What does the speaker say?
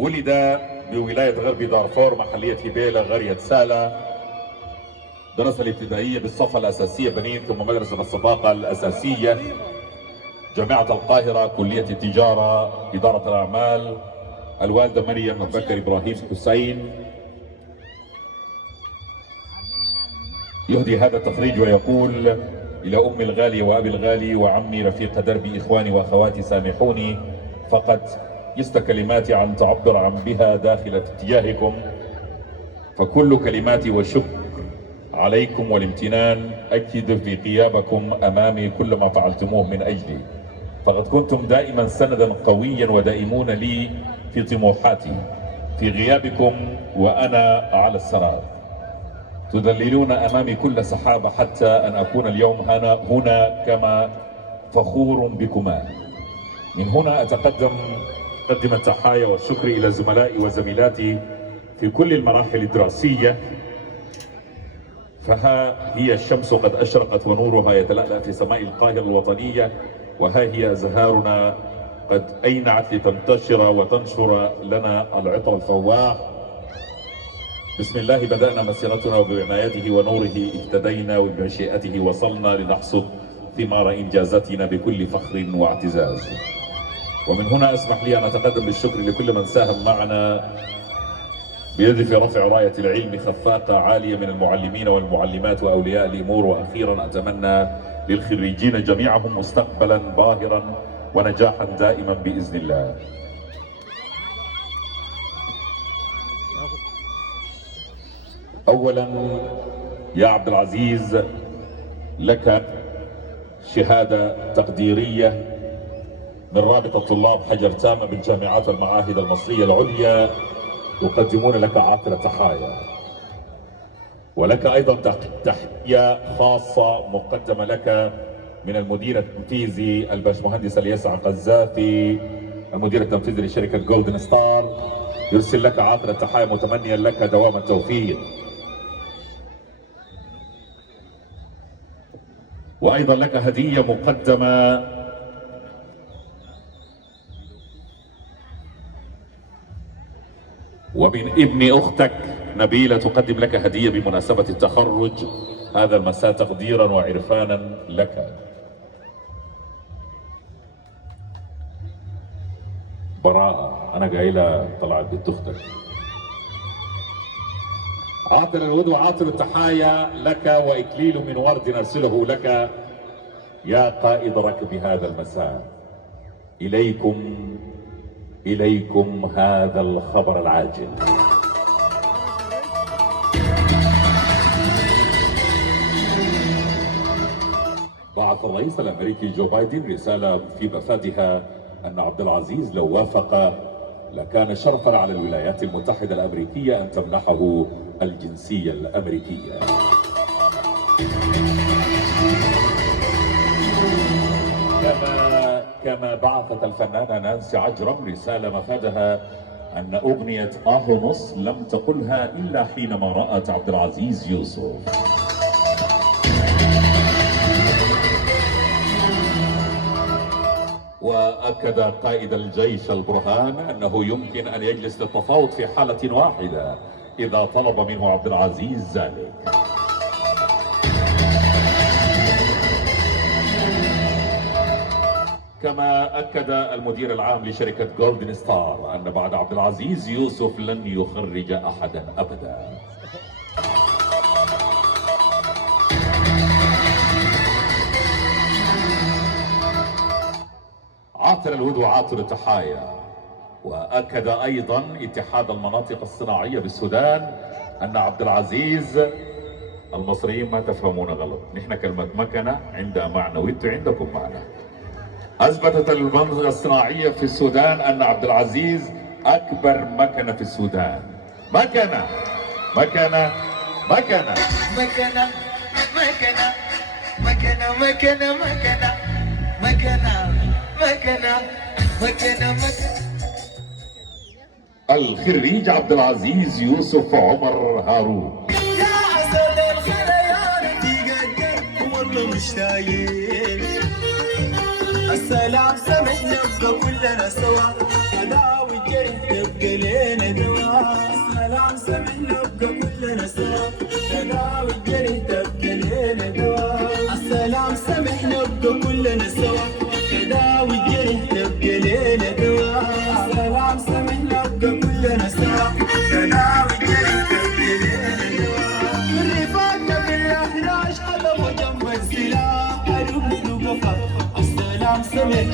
ولد بولاية غرب دارفور محلية هبيلة قرية سالة. درس الابتدائية بالصفة الأساسية بنين، ثم مدرسة الصداقة الأساسية، جامعة القاهرة، كلية التجارة، إدارة الأعمال. الوالدة مريم بكر إبراهيم حسين. يهدي هذا التخريج ويقول: إلى أمي الغالية وأبي الغالي وعمي رفيق دربي إخواني وأخواتي، سامحوني فقط يست كلماتي عن تعبر عن بها داخل اتجاهكم، فكل كلماتي والشكر عليكم والامتنان أكد في غيابكم أمامي كل ما فعلتموه من أجلي، فقد كنتم دائما سندا قويا ودائمون لي في طموحاتي. في غيابكم وأنا على السراب تذللون أمامي كل سحابة حتى أن أكون اليوم هنا كما فخور بكما. من هنا أقدم التحايا والشكر إلى زملائي وزميلاتي في كل المراحل الدراسية، فها هي الشمس قد أشرقت ونورها يتلألأ في سماء القاهرة الوطنية، وها هي أزهارنا قد أينعت لتنتشر وتنشر لنا العطر الفواح. بسم الله بدأنا مسيرتنا وبعنايته ونوره اهتدينا وبمشيئته وصلنا لنحصد ثمار إنجازاتنا بكل فخر واعتزاز. ومن هنا اسمح لي أن أتقدم بالشكر لكل من ساهم معنا بيد في رفع راية العلم خفاقة عالية من المعلمين والمعلمات وأولياء الأمور، وأخيرا أتمنى للخريجين جميعهم مستقبلا باهرا ونجاحا دائما بإذن الله. أولا يا عبد العزيز، لك شهادة تقديرية من رابطة طلاب حجر تامة بالجامعات والمعاهد المصرية العليا، يقدمون لك عاطرة تحايا. ولك أيضا تحية خاصة مقدمة لك من المدير التنفيذي الباشمهندس اليسع قذافي، المدير التنفيذي لشركة جولدن ستار، يرسل لك عاطرة تحايا متمنيا لك دوام التوفيق. وأيضا لك هدية مقدمة ومن ابن أختك نبيلة، تقدم لك هدية بمناسبة التخرج هذا المساء تقديرا وعرفانا لك. براءة، أنا قايلة طلعت بنت أختك. عاطر الود وعاطر التحايا لك وإكليل من ورد نرسله لك يا قائد ركب هذا المساء. إليكم هذا الخبر العاجل. بعث الرئيس الأمريكي جو بايدن رسالة في مفادها أن عبد العزيز لو وافق لكان شرفا على الولايات المتحدة الأمريكية أن تمنحه الجنسية الأمريكية. كما بعثت الفنانة نانسي عجرم رسالة مفادها أن أغنية ونص لم تقلها إلا حينما رأت عبد العزيز يوسف. وأكد قائد الجيش البرهان أنه يمكن أن يجلس للتفاوض في حالة واحدة إذا طلب منه عبد العزيز ذلك. كما أكد المدير العام لشركة جولدن ستار أن بعد عبد العزيز يوسف لن يخرج أحدا أبدا. عاطر الود وعاطر التحايا. وأكد أيضا اتحاد المناطق الصناعية بالسودان أن عبد العزيز، المصريين ما تفهمون غلط، نحن كلمة مكنة عندها معنى وانتوا عندكم معنى. أثبتت المنطقة الصناعية في السودان أن عبد العزيز أكبر مكنة في السودان. مكنة مكنة مكنة مكنة مكنة مكنة مكنة مكنة مكنة مكنة مكنة مكنة. الخريج عبد العزيز يوسف عمر هارون. يا أسد الخيال تقدر والله مشتاقين، السلام سمح نبقى كلنا سوا، أنا والجرح نبقى ليه السلام سمح نبقى كلنا سوا تداوي الجرح تبقى ليلة دواء السلام سمح نبقى كلنا سوا تداوي الجرح تبقى ليلة دواء السلام سمح نبقى كلنا سوا تداوي الجرح تبقى ليلة دواء من رفاقنا في الأحراج قدموا جنب السلاح السلام سمح